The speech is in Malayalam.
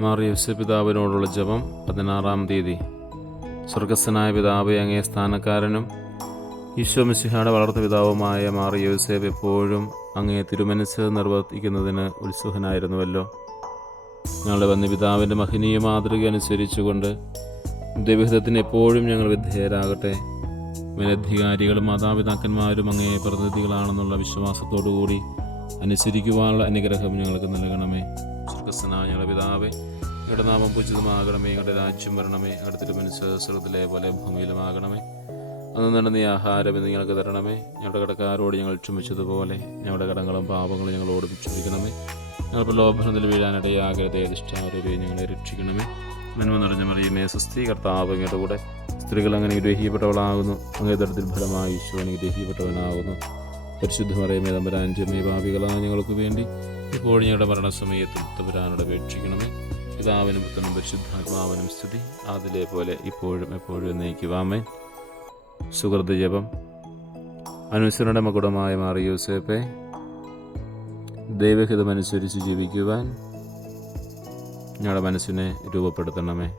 മാർ യോസെ പിതാവിനോടുള്ള ജപം പതിനാറാം തീയതി. സ്വർഗസ്സനായ പിതാവ് അങ്ങേ സ്ഥാനക്കാരനും ഈശോ മിശിഹയുടെ വളർത്ത പിതാവുമായ മാർ യോസേഫ് എപ്പോഴും അങ്ങേ തിരുമനസ് നിർവർത്തിക്കുന്നതിന് ഉത്സുഹനായിരുന്നുവല്ലോ ഞങ്ങളുടെ വന്ന് പിതാവിന്റെ മഹനീയ മാതൃക അനുസരിച്ചുകൊണ്ട് ദൈവഹിതത്തിന് എപ്പോഴും ഞങ്ങൾ വിധേയരാകട്ടെ. മേലധികാരികളും മാതാപിതാക്കന്മാരും അങ്ങേ പ്രതിനിധികളാണെന്നുള്ള വിശ്വാസത്തോടുകൂടി അനുസരിക്കുവാനുള്ള അനുഗ്രഹം ഞങ്ങൾക്ക് നൽകണമേ. സ്വർഗസ്വനായ ഞങ്ങളുടെ പിതാവേ ഞങ്ങളുടെ നാമം പൂജിതമാകണമേ. ഞങ്ങളുടെ രാജ്യം വരണമേ. ഞങ്ങളുടെ തിരുമനസ് പോലെ ഭൂമിയിലുമാകണമേ അന്ന് നടന്നീ ആഹാരം എന്ന് ഞങ്ങൾക്ക് തരണമേ. ഞങ്ങളുടെ കടക്കാരോട് ഞങ്ങൾ ക്ഷമിച്ചതുപോലെ ഞങ്ങളുടെ കടങ്ങളും പാപങ്ങളും ഞങ്ങളോട് ക്ഷമിക്കണമേ. ഞങ്ങൾ പ്രലോഭനത്തിൽ വീഴാനിടയാകരുതേ അധിഷ്ഠാരൂപേ ഞങ്ങളെ രക്ഷിക്കണമേ. നന്മ നിറഞ്ഞ മറിയമേ സ്വസ്തി കർത്താവ് അങ്ങയുടെ കൂടെ. സ്ത്രീകൾ അങ്ങനെ ഗ്രഹിക്കപ്പെട്ടവളാകുന്നു അങ്ങേ തരത്തിൽ ഫലമായി ഈശോ അനുഗ്രഹിക്കപ്പെട്ടവനാകുന്നു. പരിശുദ്ധ മറിയമേ തമ്പരാഞ്ചമേ ഭാവികളായ ഞങ്ങൾക്ക് വേണ്ടി ഇപ്പോൾ ഞങ്ങളുടെ മരണസമയത്തും തമ്പുരാനോട് അപേക്ഷിക്കണമേ. പിതാവിനും പുത്രനും പരിശുദ്ധാത്മാവിനും സ്തുതി. അതിലെ പോലെ ഇപ്പോഴും എപ്പോഴും എന്നേക്കുവാമേ സുഹൃത്ത് ജപം. അനുസരണ മകുടമായ മാറി യൂസേപ്പെ ദൈവഹിതമനുസരിച്ച് ജീവിക്കുവാൻ ഞങ്ങളുടെ മനസ്സിനെ രൂപപ്പെടുത്തണമേ.